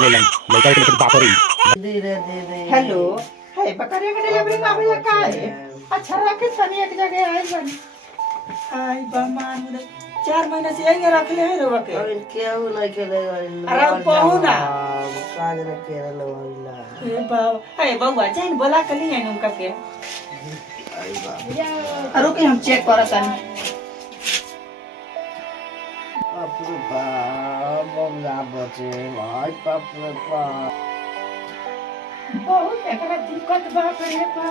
ले लाइन लड़का के लेकर बाप रे धीरे धीरे हेलो है बकरिया के डिलीवरी ना भैया का है अच्छा रखे सनी एक जगह आई बनी हाय बमान मुझे 4 महीना से यही रख ले है रोवा के अब केहू नहीं खेलेगा अरे पाहू ना काज न केरल वाला ए बाबा है बउआ जैन बोला के लिए है उनका के आई बा रुक हम चेक करतन बाप रे बाप बंगा बचे भाई बाप रे बाप बहुत एकरा दिक्कत बा करे बा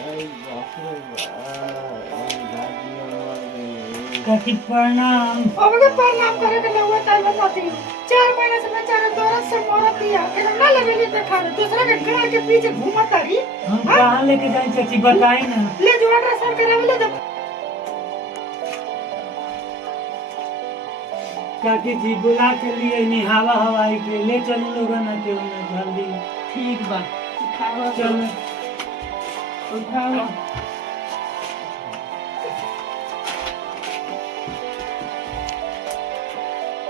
आई बाप रे बाप दादी मर गई काकी प्रणाम। अब के प्रणाम करे के लउआ टाइम मती 4 महीना से बेचारा दौरा से मरत दिया के ना लेवेली देखा दूसरा के घर के पीछे घूमत रही हम कहाँ लेके जाए चाची बताई ना। ले जो अल्ट्रासाउंड करावे ले दो काकी जी बुला के लिए नहीं हवा हवाई के ले चल लोग ना के जल्दी। ठीक बा उठाओ चल उठाओ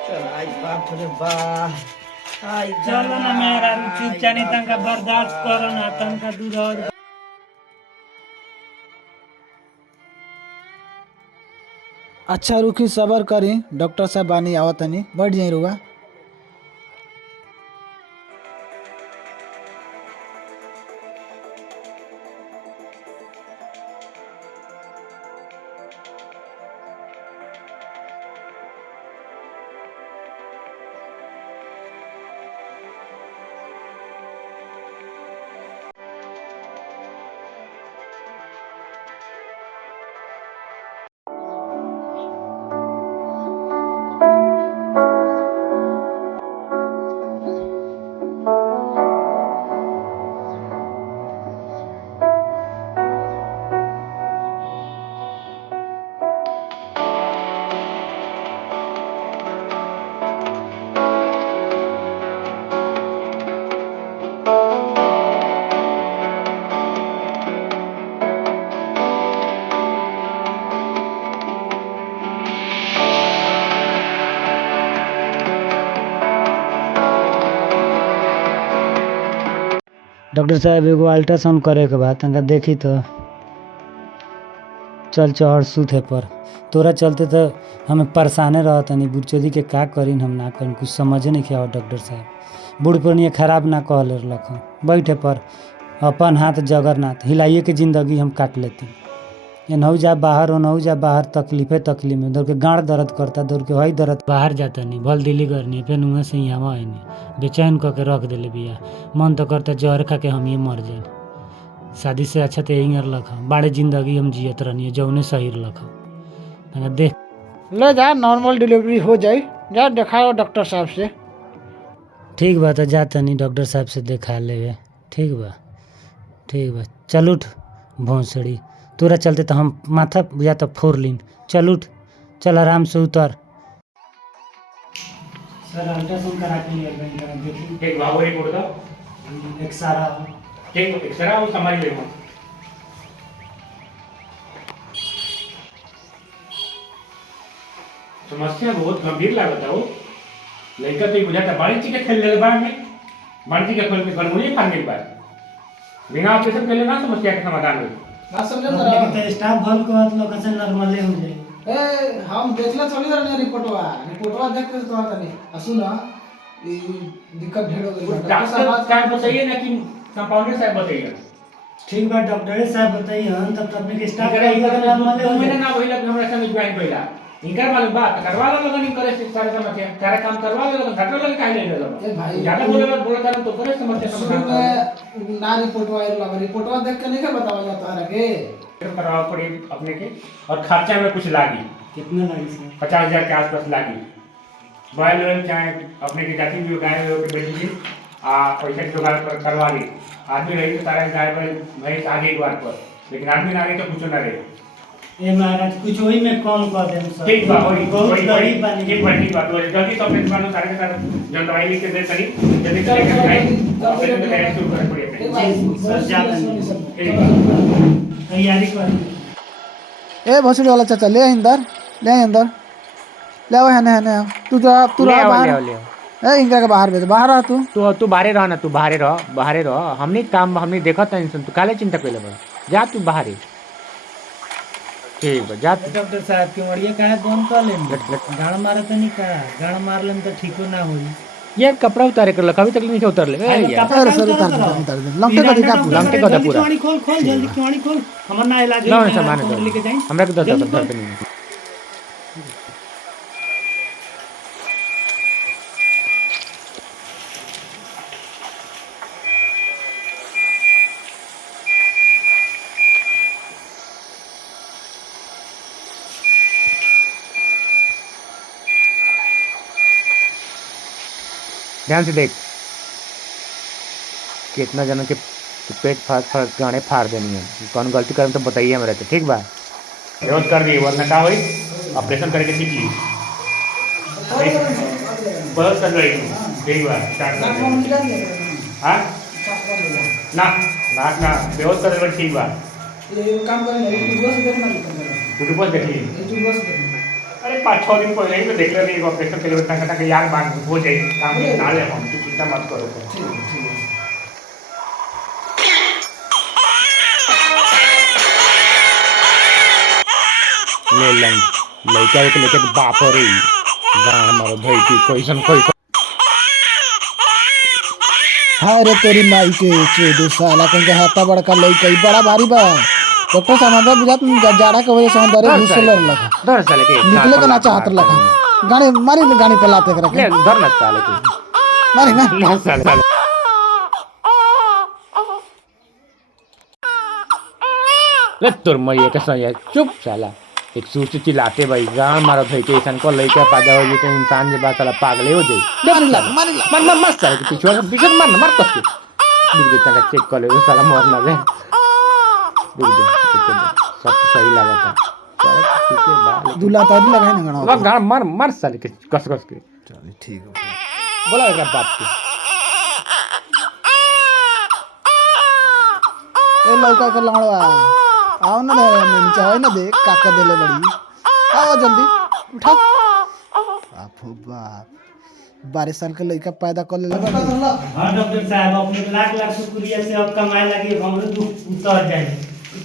चल आई बाप रे बाप आई चलो ना मेरा चुप चानी तंका बर्दाश्त करो ना तंका दूर और अच्छा रुकी सबर करी डॉक्टर साहब बानी आवतनी बैठ जाई रुआ। डॉक्टर साहब एगो अल्ट्रासाउंड करे के बाद तंका देखी तो चल चढ़ सूते पर तोरा चलते तो हमें परेशाने रहत नहीं बुढ़चोदी के का करीन हम ना करीन कुछ समझे नहीं किया डॉक्टर साहब बूढ़ पुरानिया खराब ना कहले रख बैठे पर अपन हाथ जगरनाथ हिलाइए के ज़िंदगी हम काट लेती एनहू जा बाहर ओनहू जा बाहर तकलीफे तकलीफ में दौड़ के गाँड दर्द करता दौड़ के वही दर्द बाहर जाता नहीं भल दिल्ली करनी फिर उहाँ से यहाँ आनी बेचैन कऽ के रख दिले बिया मन तो करता जहर खा के हम ये मर जाए शादी से अच्छा तो यही रख बाड़े जिंदगी हम जियत रहनी जौने सही रख देख ले जा नॉर्मल डिलीवरी हो जाए जा दिखाओ डॉक्टर साहब से। ठीक बा तो जाता नहीं डॉक्टर साहब से देखा ले ठीक बा चल उठ भोंसड़ी तोरा चलते तो हम माथा या तो फोड़ लीन चल उठ चल आराम से उतर। सर अल्ट्रासाउंड करा के लिए देखिए एक बाबू रिपोर्ट दो एक सारा ठीक एक्सरा वो समझ लेगा समस्या बहुत गंभीर लागत है वो लड़का तो बुझाता बाड़ी चीज के खेल ले बाढ़ में बाड़ी के खोल के गलमुनी फाड़ गई बात बिना ऑपरेशन के लिए ना समस्या का समाधान हो ना समझो जरा तो स्टाफ भल को हाथ लोग से नॉर्मल हो जाए ए हम देखला थोड़ी रहने रिपोर्टवा देख के तो आता नहीं सुन ये दिक्कत ढेर हो गई डॉक्टर साहब बताइए ना कि कंपाउंडर साहब बताइए ठीक बा डॉक्टर साहब बताइए हम तब अपने के स्टाफ नॉर्मल हो महीना ना होइला हमरा संग ज्वाइन कइला इनकर वाली बात करवा लो लोगन इन करे सारे समस्या सारे काम करवा लो लोगन घाटो लगे काहे ले लो ए भाई ज्यादा बोले तो करे समस्या समाधान ना रिपोर्टवा आइल रिपोर्टवा देख के नहीं के बतावल जाता है के करवा पड़ी अपने के और खर्चा में कुछ लागी कितना लगी सर 50,000 के आसपास लागी बॉयल ऑयल चाहे अपने की जाति भी गाय हो के बेच ली आ पैसा की जुगाड़ करवा ली आदमी रही तो सारे गाय भैंस आगे एक बार पर लेकिन आदमी ना रही तो कुछ ना रहे ए महाराज कुछ वही में कम कर देम सर ठीक बा होई बहुत होई गरीब बानी ठीक बा तो जल्दी सब में बानो सारे के सारे जो दवाई लिख के दे करी जल्दी चले के खाई ऑपरेशन की तैयारी शुरू कर पड़ी जी सर जाता नहीं ठीक बा तैयारी कर ए भोसड़ी वाला चाचा ले अंदर ले आओ है ना तू तो बाहर ए इनका के बाहर भेज, बाहर आ तू। तू बाहरे रह ना, तू बाहरे रह। हमने काम हमने देखा था इंसान, तू काले चिंता कैले बड़ा, जा तू बाहरे। ठीक बा, जा तू। डॉक्टर साहब के मरिया काहे बंद कर लेन, गाड़ मारे तो नहीं का, गाड़ मार लेन तो ठीको ना होई। ये कपड़ा उतारे कर कभी तक नहीं उतर ले यार। अरे सर उतार दे लंगटे का दिखा पूरा। लंगटे का दे पूरा। किवाड़ी खोल खोल जल्दी, किवाड़ी खोल, हमर ना इलाज ना होई, सामान फोन लेके जाई। हमरा के जल्दी दर खोल। पे नहीं। ध्यान से देख, कितना जनों के पेट फाड़ गाने फाड़ देनी है। कौन गलती करें तो बताइए हमारे तो, ठीक बा। रोज कर दिए वरना क्या हुई, ऑपरेशन करके सीख ली। बहुत कर रही हूँ, ठीक बा, स्टार्ट कर दे। हाँ ना ना ना बेहोश कर दे, ठीक बा। ये काम करने यूट्यूब से देखना लिखा यूट्यूब पर देखिए। यूट्यूब से देखना। अरे 5-6 दिन पहले ही तो देख रहे थे ऑपरेशन के लिए, तक यार बात हो जाए, काम निकाल ले हम, तू चिंता मत करो। ठीक है। ले लंग लड़का के लेके बाप रे गांव हमारा भाई की कैसन कोई। हाय रे तेरी माई के चेदू साला कहीं का हाथा बड़का लइका ई बड़ा भारी बा। डॉक्टर साहब हमरा बुझात जाड़ा के वजह से हम दरे घुस लर लगा। डर साले के निकले के ना चाहत लगा। गाड़ी मारी गाड़ी पे लाते कर ले डर ना साले के, मारी ना। ना साले ले तोर मैया के सही चुप साला। एक सूर से चिल्लाते भाई गांव मारो भाई के इंसान को लइका पैदा हो तो इंसान जे बात साला पागल हो जाए। मारी ला मर मर मर साले के पीछे मार मार कस के दुख देता का चेक कर ले वो साला मर ना जाए। दुख दे सब सही लगा था साले पीछे बाल दूल्हा तारी लगाए ना गणा। वो गांव मार मार साले के कस के। चल ठीक है। बोला एक बात के ए लड़का के लंगड़वा आओ ना रे नीचे होय ना देख काका देले बड़ी। आओ जल्दी उठा। बाप हो बाप 12 साल के लड़का पैदा कर ले। हां डॉक्टर साहब अपने लाख लाख शुक्रिया से अब कमाए लगे, हमरो दुख उतर जाए।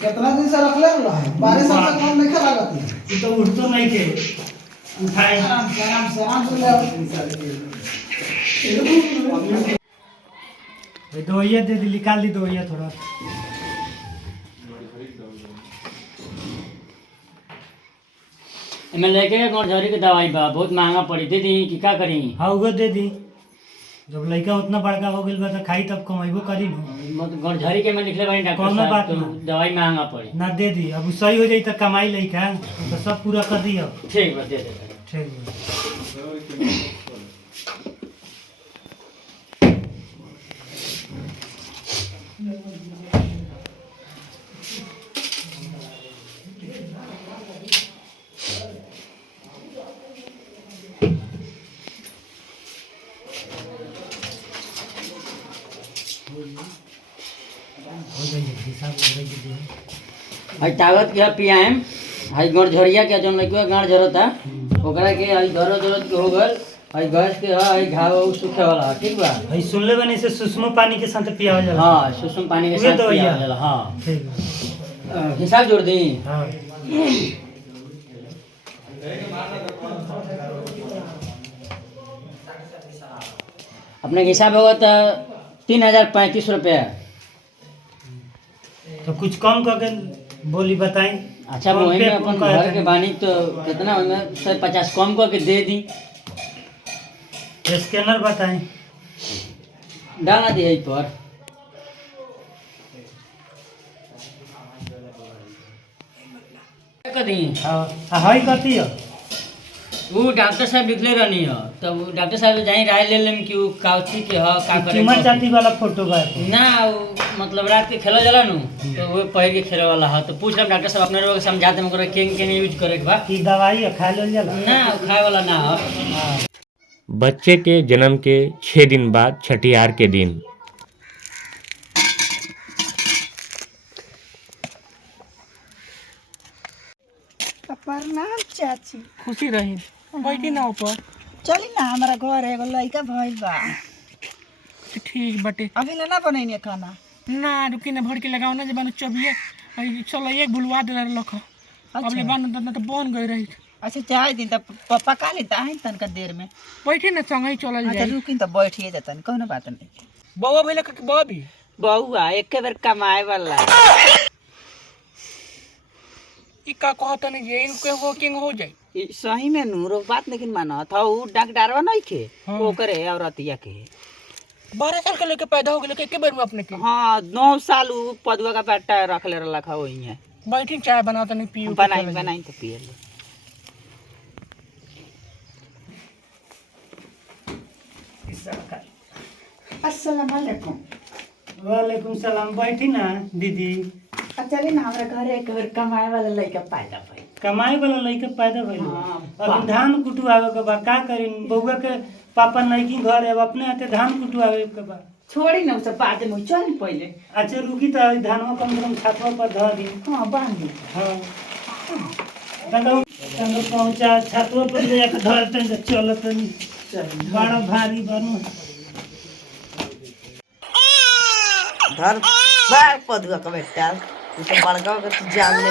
कितना दिन से रख ले रहा है 12 साल से कम नहीं लागत। ये तो उठतो नहीं के उठाए आराम से ले आओ। ये दवाइयाँ दे दी, निकाल दी दवाइयाँ थोड़ा। एमे लेके गौरझरी के दवाई बा, बहुत महंगा पड़ी, दे दी कि का करी? हाँ उगो दे दी, जब लड़का उतना बड़का हो गइल बा तो खाई तब कमाइबो करी नु। गौरझरी के में लिखले बानी डॉक्टर कौनो साहब, बात तो ना। दवाई महंगा पड़ी। ना दे दी, अब उ सही हो जाई तो कमाई लड़का तो सब पूरा कर दी अब। ठीक बा, दे दे। ठीक बा। हो जाइए हिसाब हो जाइए। हई ताकत के पियाएम, हई गौरझरिया के जौन लइकवा गांठ झरता ओकरा के हई दर्द के हो गल, हई गैस के हई घाव सूखे वाला, ठीक बा? भाई सुन ले बनी से सुषमा पानी के साथ पियावल जाला। हां, सुसुम पानी के उहे साथ दवाइया। पियावल जाला। हां, ठीक है। हिसाब जोड़ दी। हाँ अपने के हिसाब होगा तो 3035 रुपया। तो कुछ कम करके बोली बताई। अच्छा, फोन वही पे में फोन अपन कर घर के देनी। बानी तो कितना में 150 कम करके दे दी। स्कैनर बताई। डालना दी यही पर। कर दी। हाँ हाई कथी है? वो डॉक्टर साहब लिखले रहनी है, तो वो डॉक्टर साहब जाई राय ले लेम कि वो काउची के ह का करे। चुमा चाटी वाला फोटो बा। ना वो मतलब रात के खेला जाला नु, तो वो पहिर के खेले वाला है, तो पूछ लेम डॉक्टर साहब अपने लोग समझा देम ओकरा के यूज करे के बा। की दवाई है खा लेल जाला? ना वो खाए वाला ना है। बच्चे के जन्म के 6 दिन बाद छठियार के दिन प्रणाम चाची। खुशी रही बैठी ना ऊपर। चली ना हमारा घर एगो लड़का भइल बा। ठीक बाटे। अभी ले ना बनैनी खाना। ना रुकी ना भर के लगाओ ना जब चबिए चलो एक भुलवा दे रख अब ले बन तो बन गई रही। अच्छा चाहे दिन त पका ले दाहिन तनका देर में बैठी ना संगे चल अच्छा जाए। रुकिन त बैठिए जतन कोनो बात नहीं। बउआ भइले के बउआ भी बउआ एके बेर कमाए वाला ई का कहत नहीं जे इनके वर्किंग हो जाए। ई सही में नूरो बात लेकिन मानत हौ डॉक्टरवा नहीं के ओकरे औरतिया के 12 साल के लेके पैदा हो गेल के बेर में अपने के। हां 9 साल उ पदुआ का बेटा रख ले रखा होई है। बैठी चाय बनाओ तनी पियो बनाई तो पिए ले। अस्सलाम वालेकुम। वालेकुम सलाम। बैठी ना दीदी। चले ना हमरा घरे एक बेर कमाए वाला लड़का पैदा भइल। कमाए वाला लड़का पैदा भइल। हाँ, अभी धान कुटवावे के बा का करिन बउआ के पापा नहीं की घर है अपने हाथे धान कुटवावे के बा। छोड़ी ना उसे बाद में चल पहले। अच्छा रुकी तो धानवा कम से कम छतवा पर धर दी। हां बांध दी। हाँ तंग पहुंचा छतवा पर ले जाके धर तंग चलत नहीं बड़ा भारी बनू। धर बार पदुआ का बेटा तू तो बड़का के तू जान ले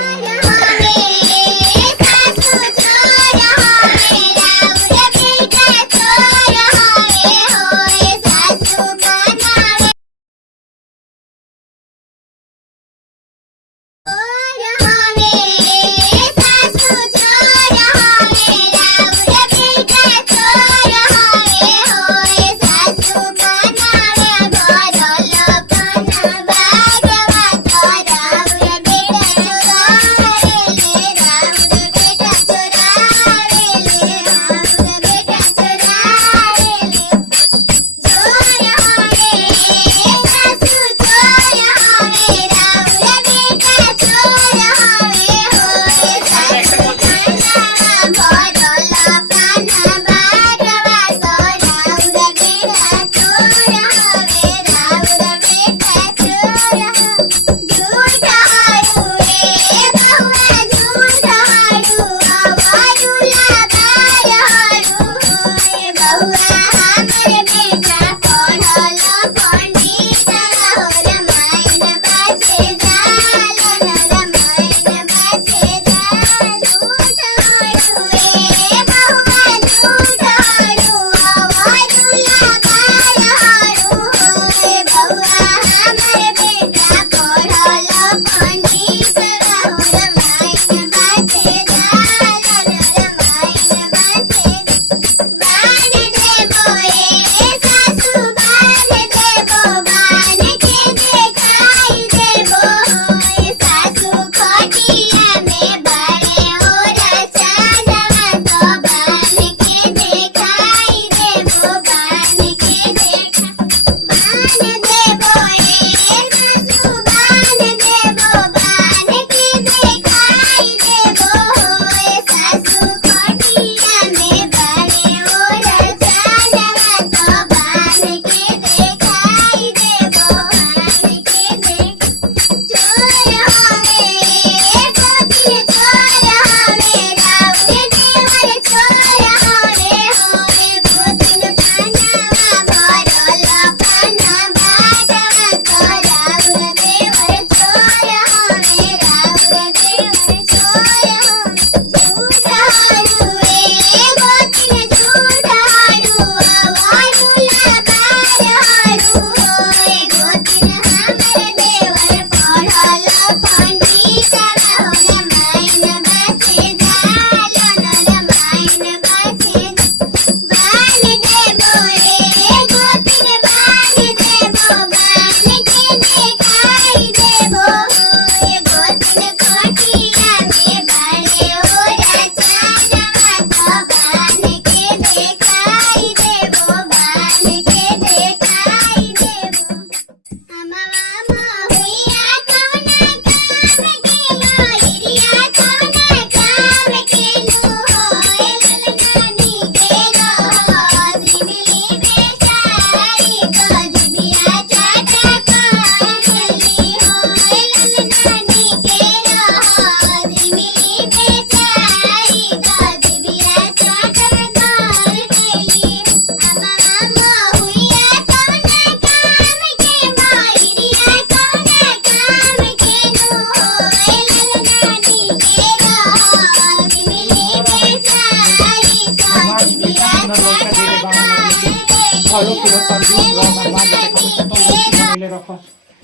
फलों के तंदुरुस्त रह भगवान जैसे कम से तंदुरुस्त ले रखो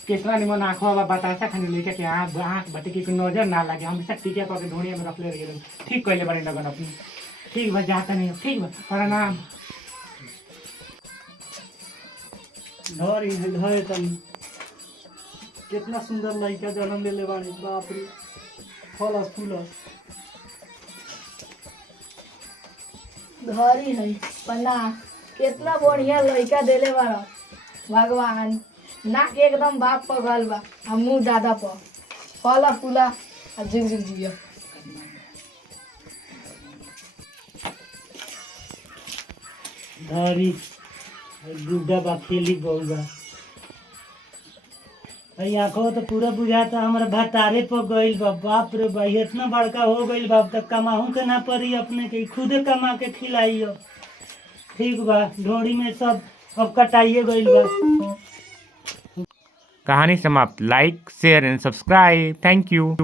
कितना निमन आँखों बा बतासा खाने लेके के आँख बाटे की नजर ना लगे हमेशा टीके करके ढूंढिया में रख ले रही ठीक कहले बड़ी लगन अपनी ठीक बा जाता नहीं ठीक बा प्रणाम धर तनी कितना सुंदर लड़का जन्म ले बानी बाप रे फलस फूलस धरी है पन्ना कितना बढ़िया लड़का देले बारा भगवान नाक एकदम बाप पर गल बा आ मुंह दादा पर फला फूला आ जुग जुग जियो धरी गुड्डा बा खेली बउगा आँखों तो पूरा बुझाता हमारा भतारे पर गइल बा बाप रे भाई इतना बड़का हो गइल बा तक कमाहू के ना पड़ी अपने के खुदे कमा के खिलाई अब ठीक बा ढोड़ी में सब अब कटाइए गइल बा कहानी समाप्त like share and subscribe thank you